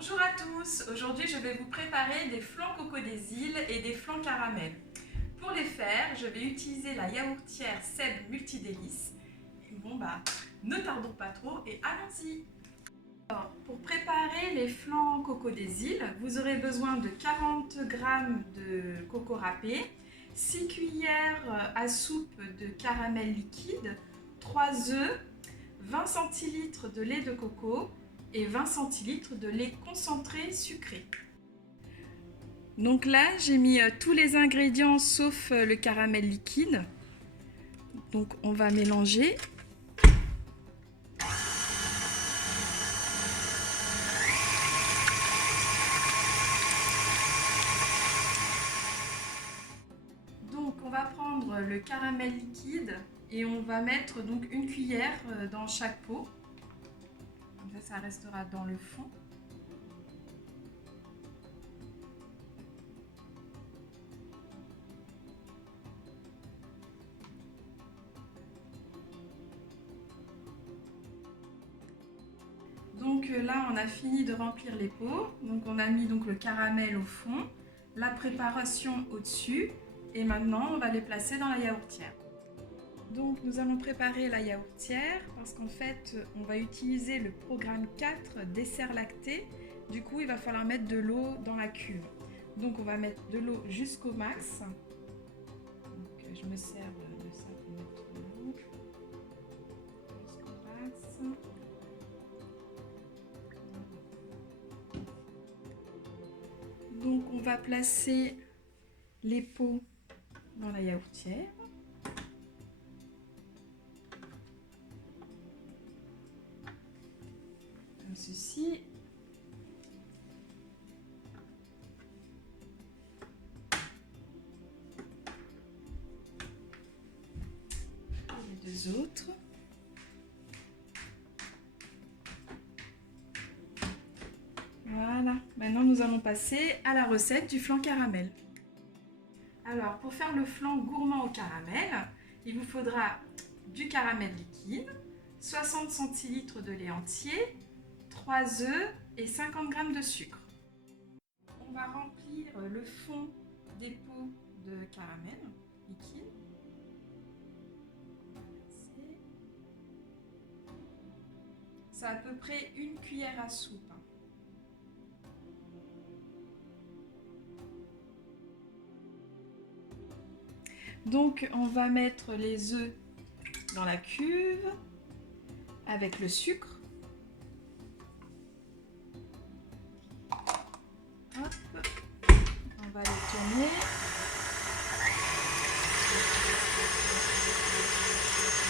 Bonjour à tous, aujourd'hui je vais vous préparer des flancs coco des îles et des flancs caramel. Pour les faire, je vais utiliser la yaourtière Seb Multidélices. Ne tardons pas trop et allons-y. Pour préparer les flancs coco des îles, vous aurez besoin de 40 g de coco râpé, 6 cuillères à soupe de caramel liquide, 3 œufs, 20 centilitres de lait de coco et 20 centilitres de lait concentré sucré. Donc là, j'ai mis tous les ingrédients sauf le caramel liquide. Donc on va mélanger. Donc on va prendre le caramel liquide et on va mettre donc une cuillère dans chaque pot. Comme ça restera dans le fond. Donc là, on a fini de remplir les pots. Donc on a mis donc le caramel au fond, la préparation au-dessus et maintenant on va les placer dans la yaourtière. Donc nous allons préparer la yaourtière parce qu'en fait on va utiliser le programme 4 dessert lacté. Du coup il va falloir mettre de l'eau dans la cuve. Donc on va mettre de l'eau jusqu'au max. Donc je me sers de ça pour mettre l'eau jusqu'au max. Donc on va placer les pots dans la yaourtière. Comme ceci. Et les deux autres. Voilà, maintenant nous allons passer à la recette du flan caramel. Alors, pour faire le flan gourmand au caramel, il vous faudra du caramel liquide, 60 centilitres de lait entier, 3 œufs et 50 g de sucre. On va remplir le fond des pots de caramel liquide. C'est à peu près une cuillère à soupe. Donc on va mettre les œufs dans la cuve avec le sucre. Hop, on va les tourner.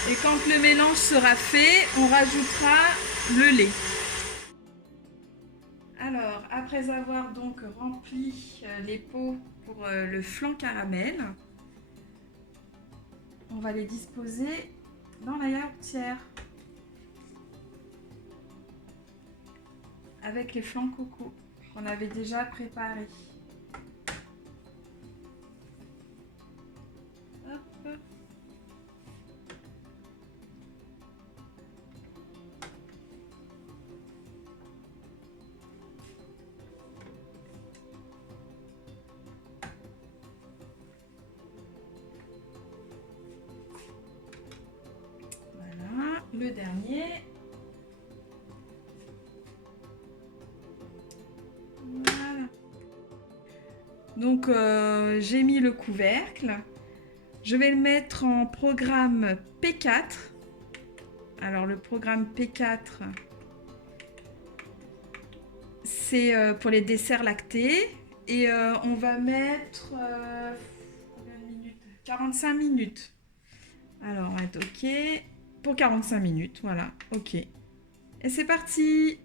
Et quand le mélange sera fait, on rajoutera le lait. Alors, après avoir donc rempli les pots pour le flan caramel, on va les disposer dans la yaourtière avec les flancs coco qu'on avait déjà préparés. Hop. Voilà, le dernier. Voilà. Donc j'ai mis le couvercle. Je vais le mettre en programme P4. Alors le programme P4, c'est pour les desserts lactés. Et on va mettre combien de minutes? 45 minutes. Alors on va être OK. Pour 45 minutes, voilà, OK. Et c'est parti!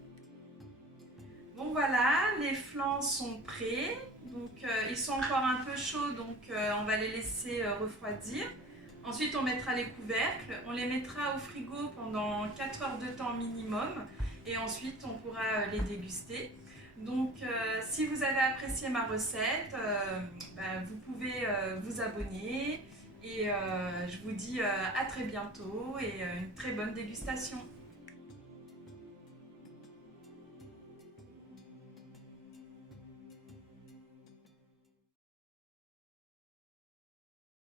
Bon voilà, les flancs sont prêts. Donc ils sont encore un peu chauds, donc on va les laisser refroidir. Ensuite on mettra les couvercles, on les mettra au frigo pendant 4 heures de temps minimum et ensuite on pourra les déguster. Donc si vous avez apprécié ma recette, vous pouvez vous abonner et je vous dis à très bientôt et une très bonne dégustation.